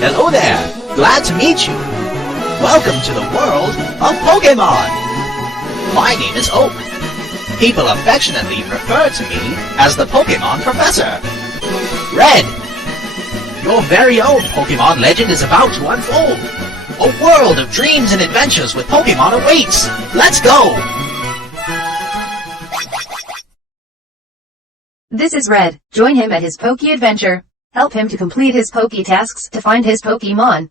Hello there! Glad to meet you! Welcome to the world of Pokemon! My name is Oak. People affectionately refer to me as the Pokemon Professor. Red! Your very own Pokemon legend is about to unfold. A world of dreams and adventures with Pokemon awaits! Let's go! This is Red. Join him at his Poke Adventure. Help him to complete his Poke tasks to find his Pokemon.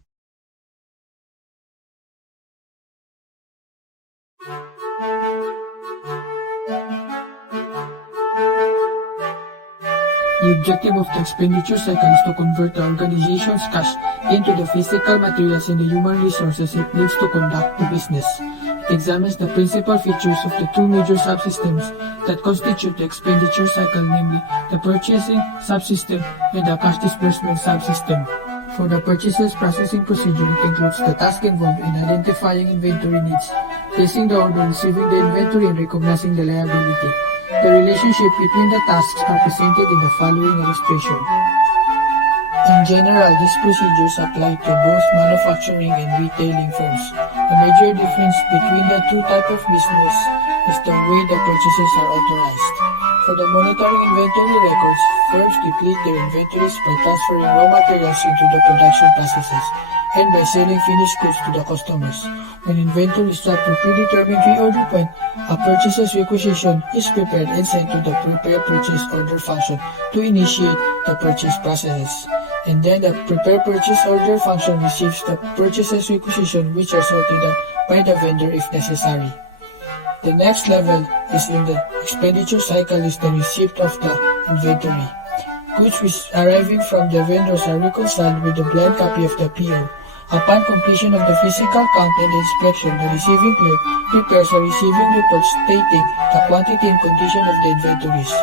The objective of the expenditure cycle is to convert the organization's cash into the physical materials and the human resources it needs to conduct the business. It examines the principal features of the two major subsystems that constitute the expenditure cycle, namely the purchasing subsystem and the cash disbursement subsystem. For the purchases processing procedure, it includes the task involved in identifying inventory needs, placing the order, receiving the inventory, and recognizing the liability. The relationship between the tasks are presented in the following illustration. In general, these procedures apply to both manufacturing and retailing firms. The major difference between the two types of business is the way the purchases are authorized. For the monitoring inventory records, firms deplete their inventories by transferring raw materials into the production processes and by selling finished goods to the customers. When inventory is at the predetermined reorder point, a purchases requisition is prepared and sent to the prepare purchase order function to initiate the purchase processes. And then the prepare purchase order function receives the purchases requisition, which are sorted out by the vendor if necessary. The next level is in the expenditure cycle is the receipt of the inventory. Goods which arriving from the vendors are reconciled with the blank copy of the PO. Upon completion of the physical count and inspection, the receiving clerk prepares a receiving report stating the quantity and condition of the inventories.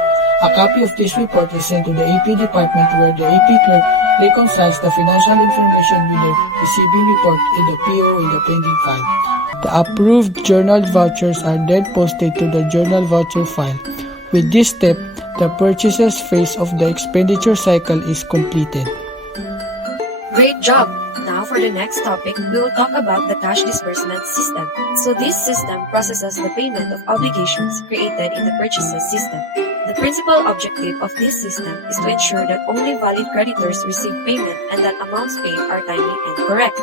A copy of this report is sent to the AP department, where the AP clerk reconciles the financial information with the receiving report in the PO in the pending file. The approved journal vouchers are then posted to the journal voucher file. With this step, the purchases phase of the expenditure cycle is completed. Great job! Now for the next topic, we will talk about the cash disbursement system. So this system processes the payment of obligations created in the purchases system. The principal objective of this system is to ensure that only valid creditors receive payment and that amounts paid are timely and correct.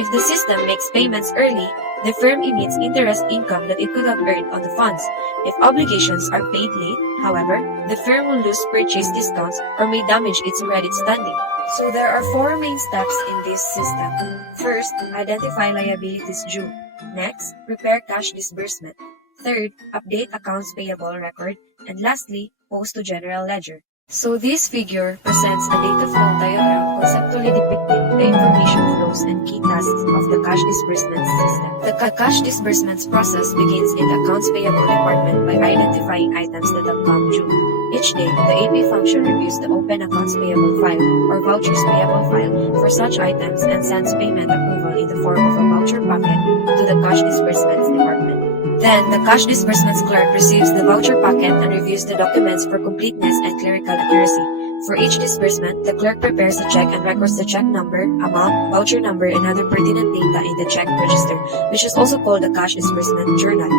If the system makes payments early, the firm emits interest income that it could have earned on the funds. If obligations are paid late, however, the firm will lose purchase discounts or may damage its credit standing. So there are four main steps in this system. First, identify liabilities due. Next, prepare cash disbursement. Third, update accounts payable record. And lastly, post to general ledger. So this figure presents a data flow diagram conceptually depicting the information flows and key tasks of the cash disbursement system. The cash disbursements process begins in the accounts payable department by identifying items that have come due. Each day, the AP function reviews the open accounts payable file or vouchers payable file for such items and sends payment approval in the form of a voucher packet to the cash disbursements department. Then, the cash disbursements clerk receives the voucher packet and reviews the documents for completeness and clerical accuracy. For each disbursement, the clerk prepares a check and records the check number, amount, voucher number, and other pertinent data in the check register, which is also called the cash disbursement journal.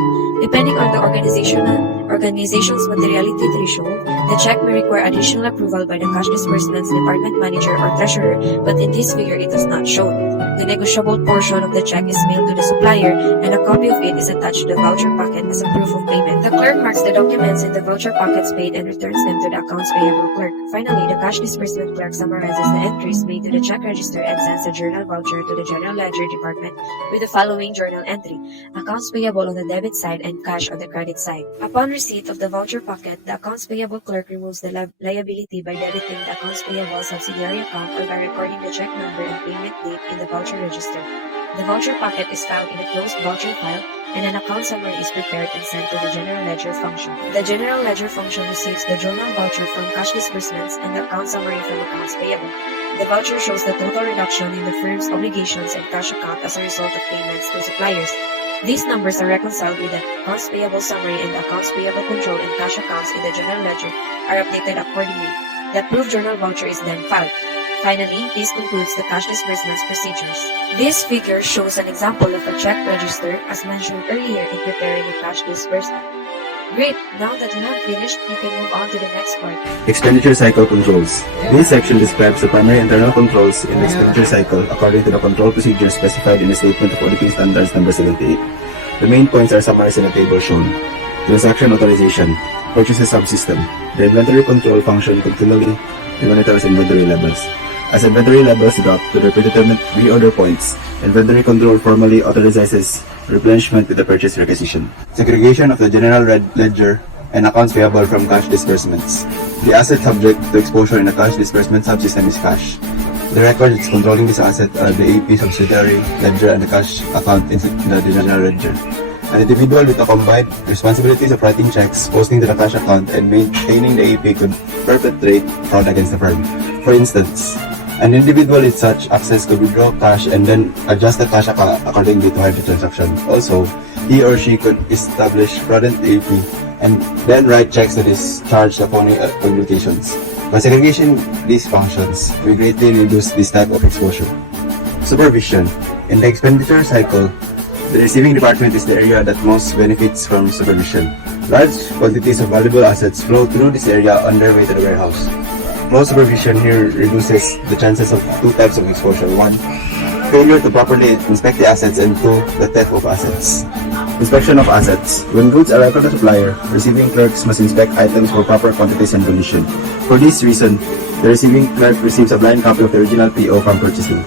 Depending on the organization's materiality threshold, the check may require additional approval by the cash disbursements department manager or treasurer, but in this figure it is not shown. The negotiable portion of the check is mailed to the supplier, and a copy of it is attached to the voucher packet as a proof of payment. The clerk marks the documents in the voucher packets paid and returns them to the accounts payable clerk. Finally, the cash disbursement clerk summarizes the entries made to the check register and sends the journal voucher to the general ledger department with the following journal entry: accounts payable on the debit side and cash on the credit side. Upon receipt of the voucher packet, the accounts payable clerk removes the liability by debiting the accounts payable subsidiary account or by recording the check number and payment date in the voucher register. The voucher packet is found in a closed voucher file, and an account summary is prepared and sent to the general ledger function. The general ledger function receives the journal voucher from cash disbursements and the account summary from accounts payable. The voucher shows the total reduction in the firm's obligations and cash account as a result of payments to suppliers. These numbers are reconciled with the accounts payable summary, and the accounts payable control and cash accounts in the general ledger are updated accordingly. The approved journal voucher is then filed. Finally, this concludes the cash disbursements procedures. This figure shows an example of a check register as mentioned earlier in preparing a cash disbursement. Great! Now that you have finished, you can move on to the next part. Expenditure cycle controls. This section describes the primary internal controls in the expenditure cycle according to the control procedure specified in the Statement of Auditing Standards number 78. The main points are summarized in the table shown. Transaction authorization, purchases subsystem. The inventory control function continually monitors inventory levels. As inventory levels drop to their predetermined reorder points, inventory control formally authorizes replenishment with the purchase requisition. Segregation of the general ledger and accounts payable from cash disbursements. The asset subject to exposure in a cash disbursement subsystem is cash. The records controlling this asset are the AP subsidiary ledger and the cash account in the general ledger. An individual with the combined responsibilities of writing checks, posting to the cash account, and maintaining the AP could perpetrate fraud against the firm. For instance, an individual with such access could withdraw cash and then adjust the cash account accordingly to hide the transaction. Also, he or she could establish fraudulent AP and then write checks to discharge the phony obligations. By segregating these functions, we greatly reduce this type of exposure. Supervision. In the expenditure cycle, the receiving department is the area that most benefits from supervision. Large quantities of valuable assets flow through this area on their way to the warehouse. Close supervision here reduces the chances of two types of exposure. 1. Failure to properly inspect the assets, and 2. The theft of assets. Inspection of assets. When goods arrive from the supplier, receiving clerks must inspect items for proper quantities and condition. For this reason, the receiving clerk receives a blind copy of the original PO from purchasing.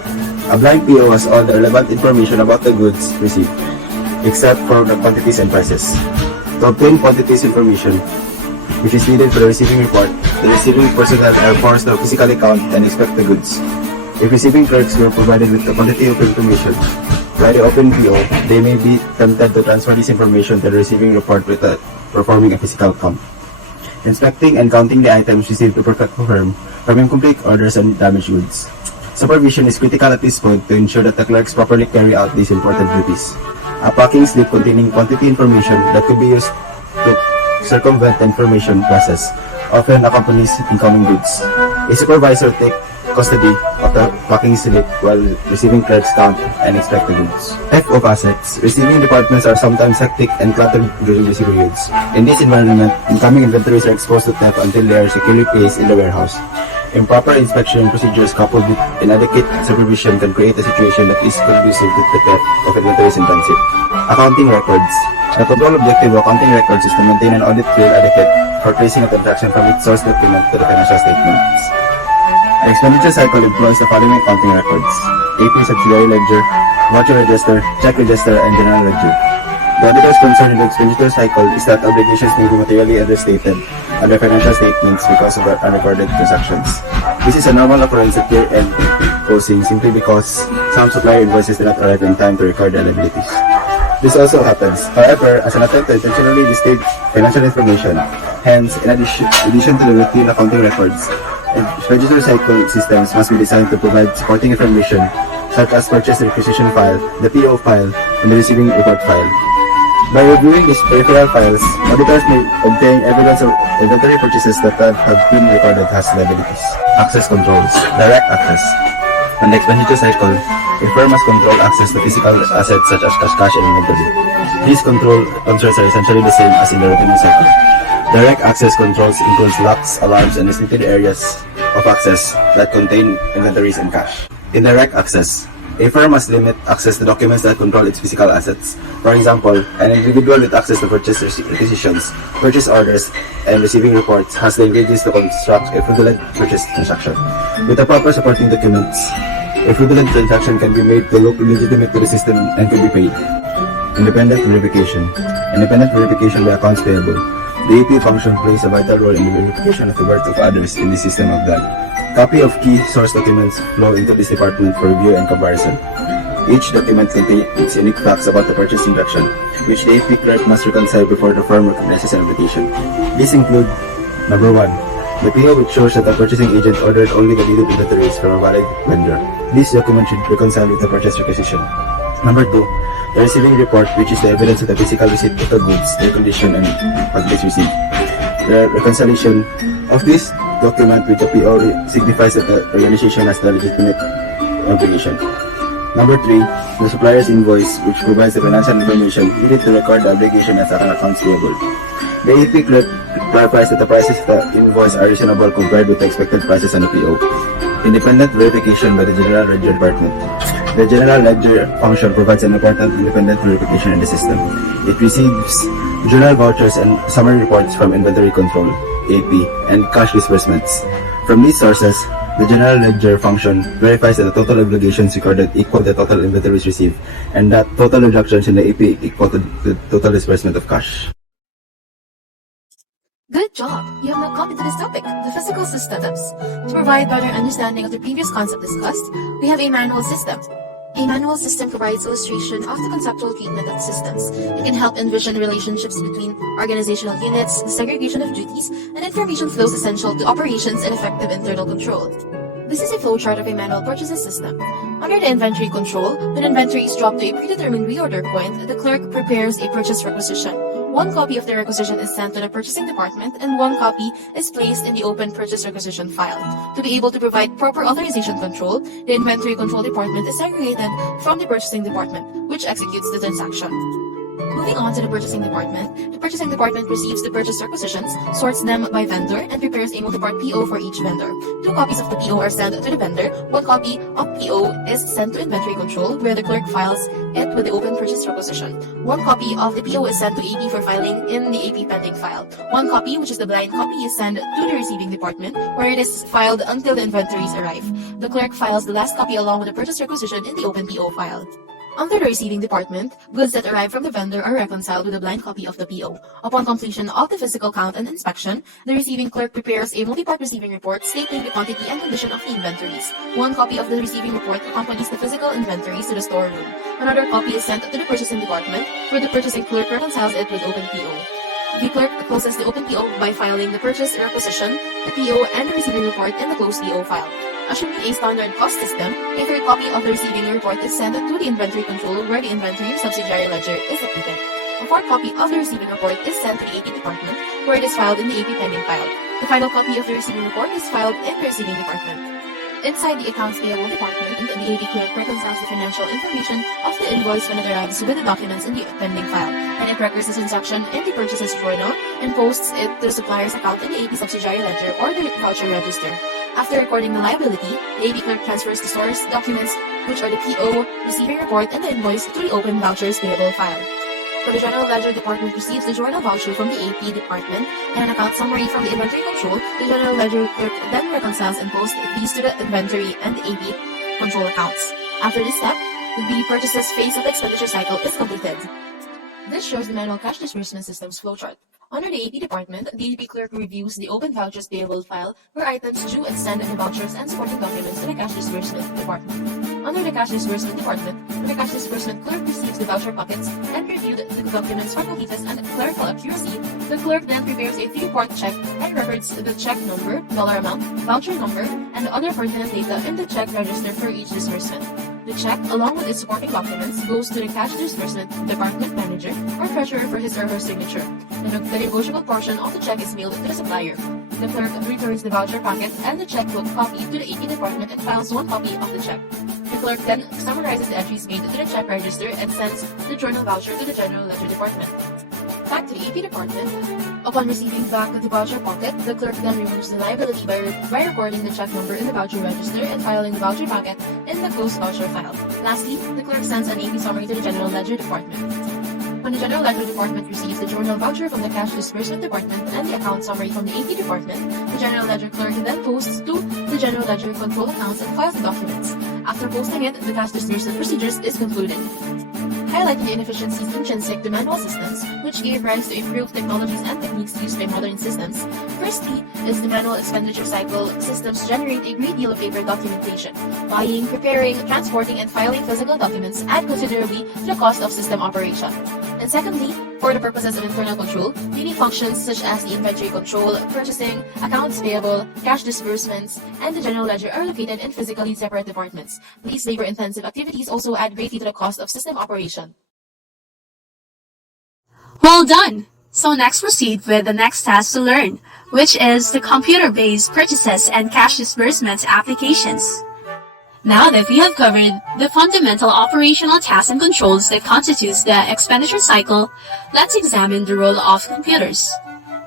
A blind PO has all the relevant information about the goods received, except for the quantities and prices. To obtain quantities information, which is needed for the receiving report, the receiving personnel are forced to physically count and inspect the goods. If receiving clerks were provided with the quantity of information by the open PO, they may be tempted to transfer this information to the receiving report without performing a physical count. Inspecting and counting the items received to perfect confirm incomplete orders and damaged goods. Supervision is critical at this point to ensure that the clerks properly carry out these important duties. A packing slip containing quantity information that could be used to circumvent the information process often accompanies incoming goods. A supervisor takes custody of the packing slip while receiving clerks count and inspect the goods. Theft of assets. Receiving departments are sometimes hectic and cluttered during receiving goods. In this environment, incoming inventories are exposed to theft until they are securely placed in the warehouse. Improper inspection procedures coupled with inadequate supervision can create a situation that is conducive to the theft of inventories in transit. Accounting records. The control objective of accounting records is to maintain an audit trail adequate for tracing a transaction from its source document to the financial statements. The expenditure cycle employs the following accounting records: AP subsidiary ledger, voucher register, check register, and general ledger. The auditor's concern in the expenditure cycle is that obligations may be materially understated on their financial statements because of unrecorded transactions. This is a normal occurrence at year-end closing simply because some supplier invoices do not arrive in time to record their liabilities. This also happens, however, as an attempt to intentionally distort financial information. Hence, in addition to the routine accounting records, expenditure cycle systems must be designed to provide supporting information such as purchase requisition file, the PO file, and the receiving report file. By reviewing these peripheral files, auditors may obtain evidence of inventory purchases that have been recorded as liabilities. Access controls. Direct access. In the expenditure cycle, a firm must control access to physical assets such as cash and inventory. These controls are essentially the same as in the revenue cycle. Direct access controls includes locks, alarms, and restricted areas of access that contain inventories and cash. Indirect access. A firm must limit access to documents that control its physical assets. For example, an individual with access to purchase requisitions, purchase orders, and receiving reports has the ingredients to construct a fraudulent purchase transaction. With the proper supporting documents, a fraudulent transaction can be made to look legitimate to the system and can be paid. Independent verification. Independent verification by accounts payable. The AP function plays a vital role in the verification of the worth of others in the system of God. Copy of key source documents flow into this department for review and comparison. Each document contains unique facts about the purchase transaction, which the AP clerk must reconcile before the firm recognizes an obligation. These include: number 1, the PO which shows that the purchasing agent ordered only the needed inventories from a valid vendor. This document should reconcile with the purchase requisition. Number 2, the receiving report, which is the evidence of the physical receipt of the goods, their condition, and quantities received. The reconciliation of this document with a PO signifies that the organization has the legitimate obligation. Number 3, the supplier's invoice, which provides the financial information needed to record the obligation as an accounts payable. The AP clerk clarifies that the prices of the invoice are reasonable compared with the expected prices on the PO. Independent verification by the General Ledger Department. The General Ledger function provides an important independent verification in the system. It receives journal vouchers and summary reports from inventory control, AP, and cash disbursements. From these sources, the General Ledger function verifies that the total obligations recorded equal the total inventories received, and that total reductions in the AP equal to the total disbursement of cash. Good job! You have now come into this topic, the physical systems. To provide better understanding of the previous concept discussed, we have a manual system. A manual system provides illustration of the conceptual treatment of systems. It can help envision relationships between organizational units, the segregation of duties, and information flows essential to operations and effective internal control. This is a flowchart of a manual purchases system. Under the inventory control, when inventory is dropped to a predetermined reorder point, the clerk prepares a purchase requisition. One copy of the requisition is sent to the purchasing department and one copy is placed in the open purchase requisition file. To be able to provide proper authorization control, the inventory control department is segregated from the purchasing department, which executes the transaction. Moving on to the purchasing department receives the purchase requisitions, sorts them by vendor, and prepares a multi-part PO for each vendor. 2 copies of the PO are sent to the vendor. 1 copy of PO is sent to inventory control, where the clerk files it with the open purchase requisition. 1 copy of the PO is sent to AP for filing in the AP pending file. 1 copy, which is the blind copy, is sent to the receiving department, where it is filed until the inventories arrive. The clerk files the last copy along with the purchase requisition in the open PO file. Under the receiving department, goods that arrive from the vendor are reconciled with a blind copy of the PO. Upon completion of the physical count and inspection, the receiving clerk prepares a multi-part receiving report stating the quantity and condition of the inventories. 1 copy of the receiving report accompanies the physical inventories to the storeroom. Another copy is sent to the purchasing department, where the purchasing clerk reconciles it with open PO. The clerk closes the open PO by filing the purchase requisition, the PO, and the receiving report in the closed PO file. Assuming a standard cost system, a third copy of the receiving report is sent to the inventory control, where the inventory subsidiary ledger is updated. A fourth copy of the receiving report is sent to the AP department, where it is filed in the AP pending file. The final copy of the receiving report is filed in the receiving department. Inside the accounts payable department, the AP clerk reconciles the financial information of the invoice when it arrives with the documents in the pending file, and it records the transaction in the purchases journal and posts it to the supplier's account in the AP subsidiary ledger or the voucher register. After recording the liability, the AP clerk transfers the source documents, which are the PO, receiving report, and the invoice, to the open vouchers payable file. When the General Ledger Department receives the journal voucher from the AP department and an account summary from the inventory control, the General Ledger clerk then reconciles and posts these to the inventory and the AP control accounts. After this step, the purchases phase of the expenditure cycle is completed. This shows the manual cash disbursement system's flowchart. Under the AP department, the AP clerk reviews the open vouchers payable file where items due and send the vouchers and supporting documents to the cash disbursement department. Under the cash disbursement department, the cash disbursement clerk receives the voucher packets and reviewed the documents for completeness and clerical accuracy. The clerk then prepares a 3-part check and records the check number, dollar amount, voucher number, and other pertinent data in the check register for each disbursement. The check, along with its supporting documents, goes to the cash disbursement department manager or treasurer for his or her signature. The negotiable portion of the check is mailed to the supplier. The clerk returns the voucher packet and the checkbook copy to the AP department and files 1 copy of the check. The clerk then summarizes the entries made to the check register and sends the journal voucher to the General Ledger Department. Back to the AP department. Upon receiving back the voucher pocket, the clerk then removes the liability by recording the check number in the voucher register and filing the voucher packet in the closed voucher file. Lastly, the clerk sends an AP summary to the General Ledger Department. When the General Ledger Department receives the journal voucher from the Cash Disbursement Department and the account summary from the AP Department, the General Ledger clerk then posts to the General Ledger control accounts and files the documents. After posting it, the cash disbursement procedures is concluded. Highlighting the inefficiencies intrinsic to manual systems, which gave rise to improved technologies and techniques used by modern systems. Firstly, is the manual expenditure cycle systems generate a great deal of paper documentation. Buying, preparing, transporting, and filing physical documents add considerably to the cost of system operation. And secondly, for the purposes of internal control, unique functions such as the inventory control, purchasing, accounts payable, cash disbursements, and the general ledger are located in physically separate departments. These labor-intensive activities also add greatly to the cost of system operation. Well done! So next proceed with the next task to learn, which is the computer-based purchases and cash disbursements applications. Now that we have covered the fundamental operational tasks and controls that constitutes the expenditure cycle, let's examine the role of computers.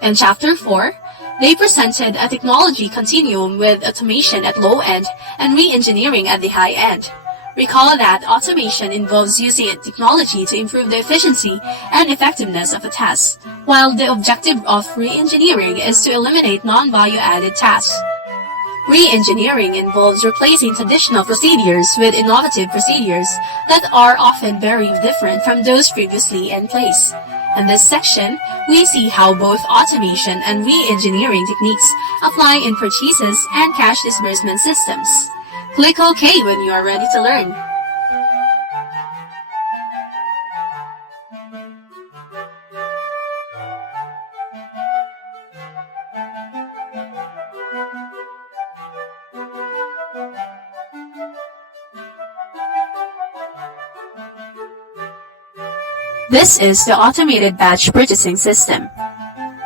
In Chapter 4, they presented a technology continuum with automation at low end and re-engineering at the high end. Recall that automation involves using technology to improve the efficiency and effectiveness of a task, while the objective of re-engineering is to eliminate non-value-added tasks. Re-engineering involves replacing traditional procedures with innovative procedures that are often very different from those previously in place. In this section, we see how both automation and re-engineering techniques apply in purchases and cash disbursement systems. Click OK when you are ready to learn. This is the automated batch purchasing system.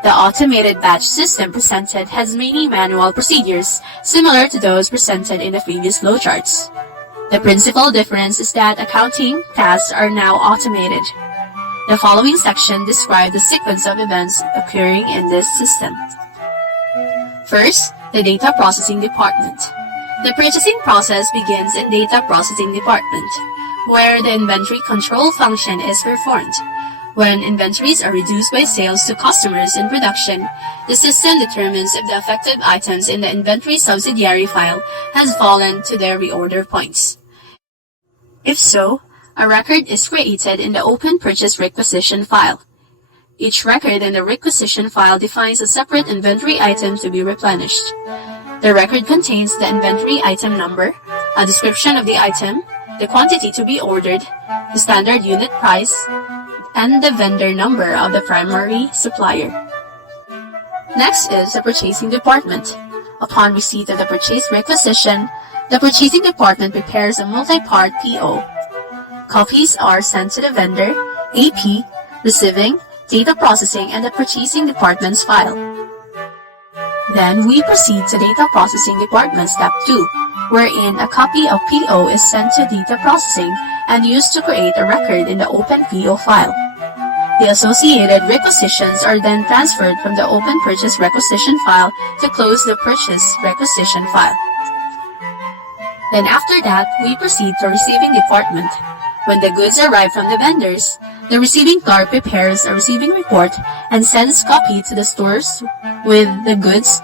The automated batch system presented has many manual procedures similar to those presented in the previous flowcharts. The principal difference is that accounting tasks are now automated. The following section describes the sequence of events occurring in this system. First, the data processing department. The purchasing process begins in data processing department, where the inventory control function is performed. When inventories are reduced by sales to customers in production, the system determines if the affected items in the inventory subsidiary file has fallen to their reorder points. If so, a record is created in the Open Purchase Requisition file. Each record in the requisition file defines a separate inventory item to be replenished. The record contains the inventory item number, a description of the item, the quantity to be ordered, the standard unit price, and the vendor number of the primary supplier. Next is the purchasing department. Upon receipt of the purchase requisition, the purchasing department prepares a multi-part PO. Copies are sent to the vendor, AP, receiving, data processing, and the purchasing department's file. Then we proceed to data processing department step 2, wherein a copy of PO is sent to data processing and used to create a record in the open PO file. The associated requisitions are then transferred from the Open Purchase Requisition file to close the Purchase Requisition file. Then after that, we proceed to receiving department. When the goods arrive from the vendors, the receiving clerk prepares a receiving report and sends copy to the stores with the goods,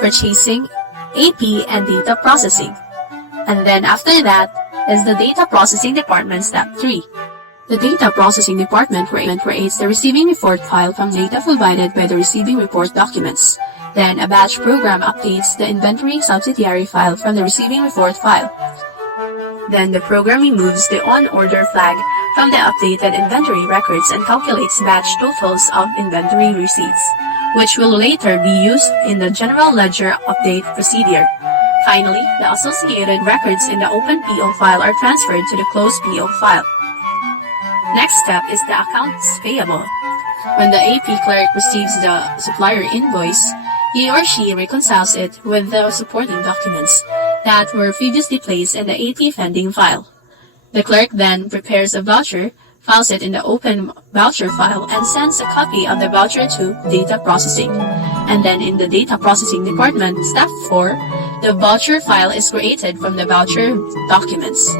purchasing, AP, and data processing. And then after that is the data processing department step 3. The data processing department creates the receiving report file from data provided by the receiving report documents. Then a batch program updates the inventory subsidiary file from the receiving report file. Then the program removes the on-order flag from the updated inventory records and calculates batch totals of inventory receipts, which will later be used in the general ledger update procedure. Finally, the associated records in the open PO file are transferred to the closed PO file. Next step is the accounts payable. When the AP clerk receives the supplier invoice, he or she reconciles it with the supporting documents that were previously placed in the AP pending file. The clerk then prepares a voucher, files it in the open voucher file, and sends a copy of the voucher to data processing. And then in the data processing department, step 4, the voucher file is created from the voucher documents.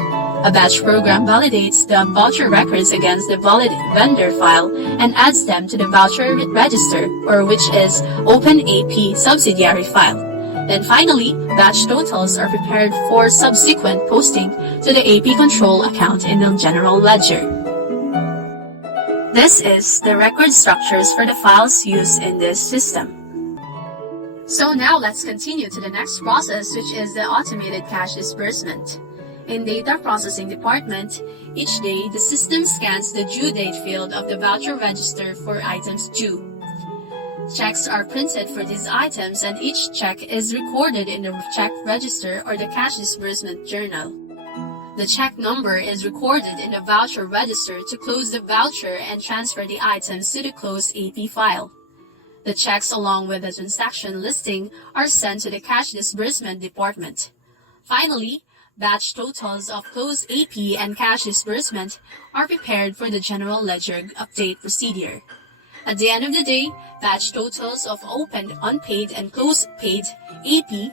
A batch program validates the voucher records against the valid vendor file and adds them to the voucher register, or which is Open AP subsidiary file. Then finally, batch totals are prepared for subsequent posting to the AP control account in the general ledger. This is the record structures for the files used in this system. So now let's continue to the next process, which is the automated cash disbursement. In data processing department, each day the system scans the due date field of the voucher register for items due. Checks are printed for these items and each check is recorded in the check register or the cash disbursement journal. The check number is recorded in the voucher register to close the voucher and transfer the items to the closed AP file. The checks along with the transaction listing are sent to the cash disbursement department. Finally, batch totals of closed AP and cash disbursement are prepared for the general ledger update procedure. At the end of the day, batch totals of opened, unpaid, and closed paid AP,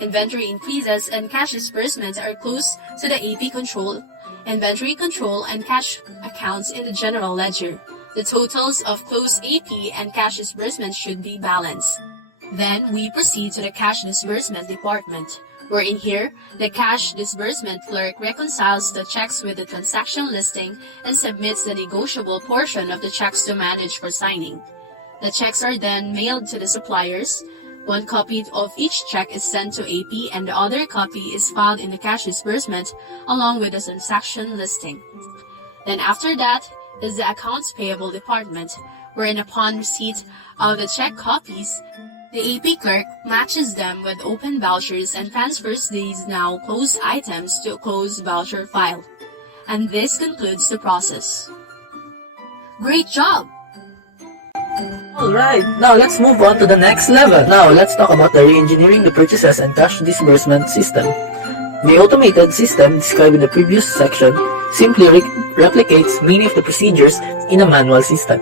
inventory increases, and cash disbursements are close to the AP control, inventory control, and cash accounts in the general ledger. The totals of closed AP and cash disbursements should be balanced. Then we proceed to the cash disbursement department, where in here, the cash disbursement clerk reconciles the checks with the transaction listing and submits the negotiable portion of the checks to manage for signing. The checks are then mailed to the suppliers. One copy of each check is sent to AP and the other copy is filed in the cash disbursement along with the transaction listing. Then after that is the accounts payable department, wherein upon receipt of the check copies, the AP clerk matches them with open vouchers and transfers these now closed items to a closed voucher file. And this concludes the process. Great job! Alright, now let's move on to the next level. Now let's talk about the re-engineering the purchases and cash disbursement system. The automated system described in the previous section simply replicates many of the procedures in a manual system.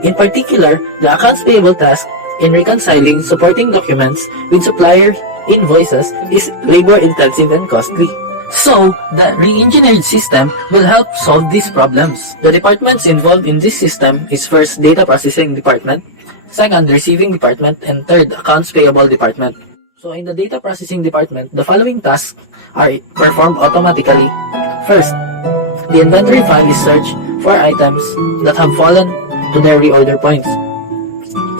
In particular, the accounts payable task in reconciling supporting documents with supplier invoices is labor-intensive and costly. So, the re-engineered system will help solve these problems. The departments involved in this system is first, data processing department, second, receiving department, and third, accounts payable department. So, in the data processing department, the following tasks are performed automatically. First, the inventory file is searched for items that have fallen to their reorder points.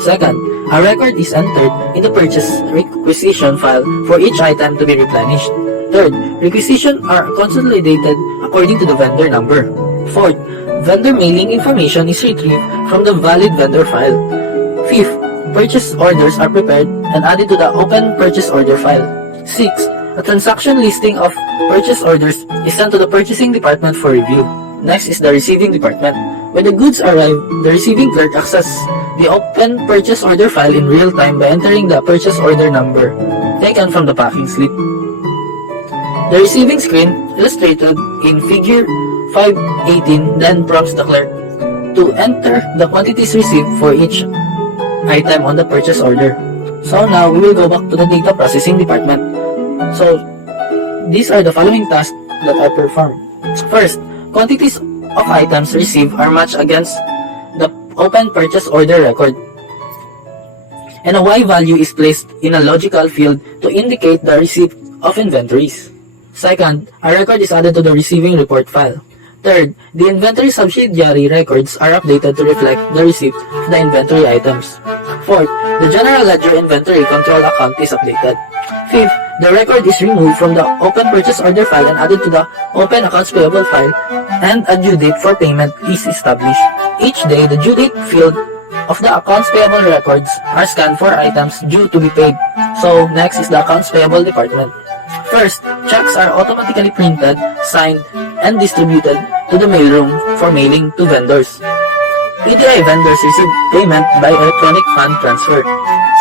Second, a record is entered in the purchase requisition file for each item to be replenished. Third, requisitions are consolidated according to the vendor number. Fourth, vendor mailing information is retrieved from the valid vendor file. Fifth, purchase orders are prepared and added to the open purchase order file. Sixth, a transaction listing of purchase orders is sent to the purchasing department for review. Next is the receiving department. When the goods arrive, the receiving clerk accesses the open purchase order file in real time by entering the purchase order number taken from the packing slip. The receiving screen, illustrated in figure 518, then prompts the clerk to enter the quantities received for each item on the purchase order. So now we will go back to the data processing department. So these are the following tasks that are performed. First, quantities of items received are matched against the open purchase order record, and a Y value is placed in a logical field to indicate the receipt of inventories. Second, a record is added to the receiving report file. Third, the inventory subsidiary records are updated to reflect the receipt of the inventory items. Fourth, the general ledger inventory control account is updated. Fifth, the record is removed from the open purchase order file and added to the open accounts payable file, and a due date for payment is established. Each day, the due date field of the accounts payable records are scanned for items due to be paid. So, next is the accounts payable department. First, checks are automatically printed, signed, and distributed to the mailroom for mailing to vendors. EDI vendors receive payment by electronic fund transfer.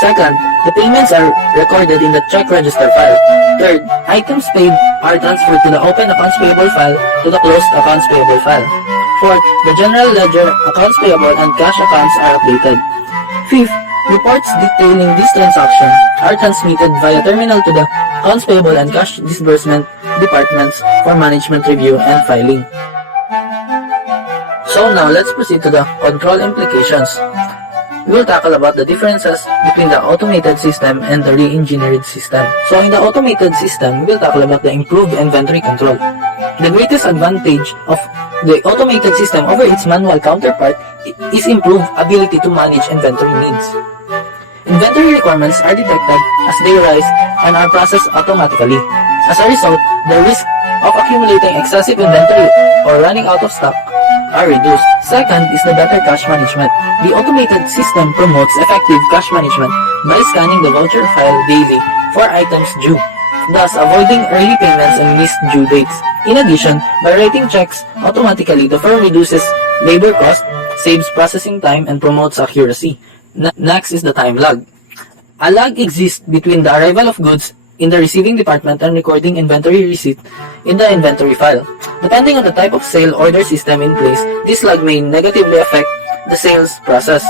Second, the payments are recorded in the check register file. Third, items paid are transferred to the open accounts payable file to the closed accounts payable file. Fourth, the general ledger, accounts payable, and cash accounts are updated. Fifth, reports detailing this transaction are transmitted via terminal to the accounts payable and cash disbursement departments for management review and filing. So now let's proceed to the control implications. We will tackle about the differences between the automated system and the re-engineered system. So in the automated system, we will tackle about the improved inventory control. The greatest advantage of the automated system over its manual counterpart is improved ability to manage inventory needs. Inventory requirements are detected as they rise and are processed automatically. As a result, the risk of accumulating excessive inventory or running out of stock are reduced. Second is the better cash management. The automated system promotes effective cash management by scanning the voucher file daily for items due. thus avoiding early payments and missed due dates. In addition, by writing checks automatically, the firm reduces labor cost, saves processing time, and promotes accuracy. Next is the time lag. A lag exists between the arrival of goods in the receiving department and recording inventory receipt in the inventory file. Depending on the type of sale order system in place, this lag may negatively affect the sales process.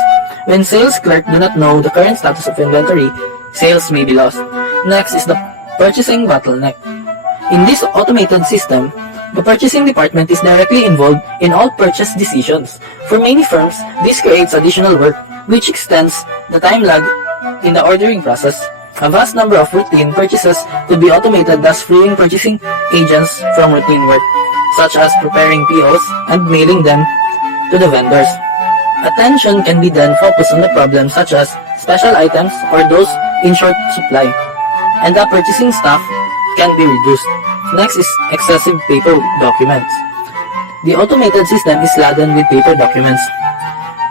When sales clerk do not know the current status of inventory, sales may be lost. Next is the purchasing bottleneck. In this automated system, the purchasing department is directly involved in all purchase decisions. For many firms, this creates additional work, which extends the time lag in the ordering process. A vast number of routine purchases could be automated, thus freeing purchasing agents from routine work, such as preparing POs and mailing them to the vendors. Attention can be then focused on the problems such as special items or those in short supply, and the purchasing staff can be reduced. Next is excessive paper documents. The automated system is laden with paper documents,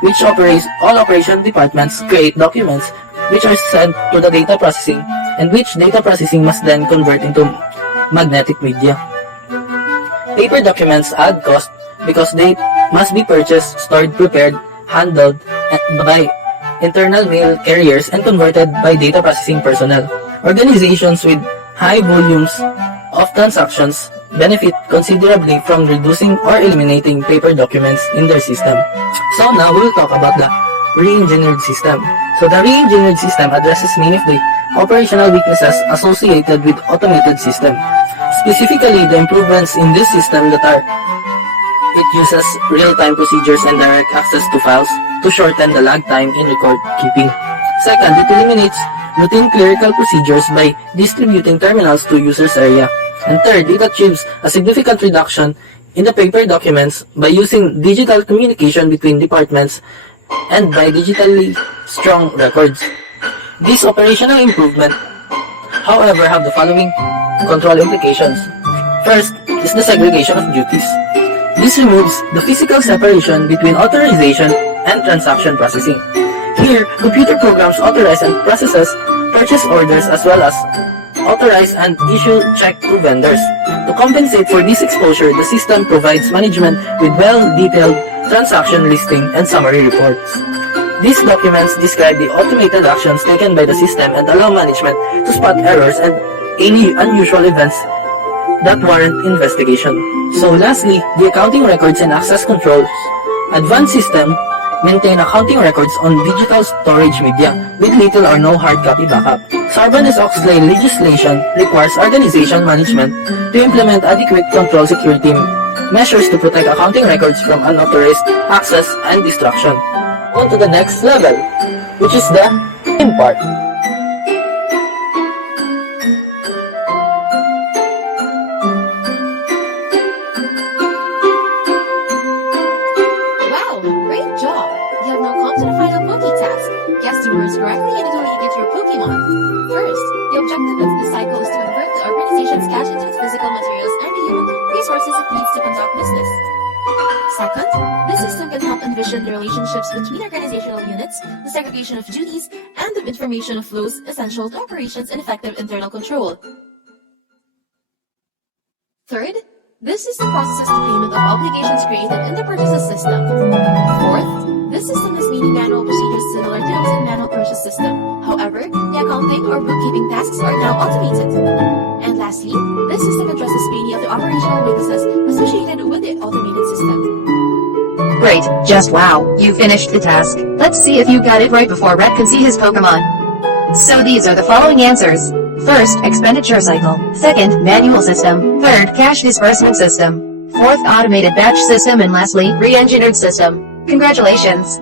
which all operation departments create documents which are sent to the data processing, and which data processing must then convert into magnetic media. Paper documents add cost because they must be purchased, stored, prepared, handled by internal mail carriers, and converted by data processing personnel. Organizations with high volumes of transactions benefit considerably from reducing or eliminating paper documents in their system. So now we will talk about the re-engineered system. So the re-engineered system addresses many of the operational weaknesses associated with automated system. Specifically, the improvements in this system that are it uses real-time procedures and direct access to files to shorten the lag time in record keeping. Second, it eliminates routine clerical procedures by distributing terminals to users area. And third, it achieves a significant reduction in the paper documents by using digital communication between departments and by digitally strong records. This operational improvement, however, have the following control implications. First is the segregation of duties. This removes the physical separation between authorization and transaction processing. Here, computer programs authorize and processes purchase orders as well as authorize and issue check to vendors. To compensate for this exposure, the system provides management with well-detailed transaction listing and summary reports. These documents describe the automated actions taken by the system and allow management to spot errors and any unusual events that warrant investigation. So lastly, the accounting records and access controls. Advanced system maintain accounting records on digital storage media with little or no hard copy backup. Sarbanes-Oxley legislation requires organization management to implement adequate control security measures to protect accounting records from unauthorized access and destruction. On to the next level, which is the game part. Wow, great job! You have now come to the final Poke task. Guess the words correctly and until you get your Pokemon. First, the objective of this cycle is to convert the organization's cash into its physical materials and the human resources it needs to conduct business. Second, this system can help envision the relationships between organizational units, the segregation of duties, and the information flows essential to operations and effective internal control. Third, this system processes the payment of obligations created in the purchases system. Fourth, this system has many manual procedures similar to those in manual purchase system. However, the accounting or bookkeeping tasks are now automated. And lastly, this system addresses many of the operational weaknesses associated with the automated system. Great, just wow, you finished the task. Let's see if you got it right before Red can see his Pokemon. So these are the following answers. First, expenditure cycle. Second, manual system. Third, cash disbursement system. Fourth, automated batch system. And lastly, re-engineered system. Congratulations!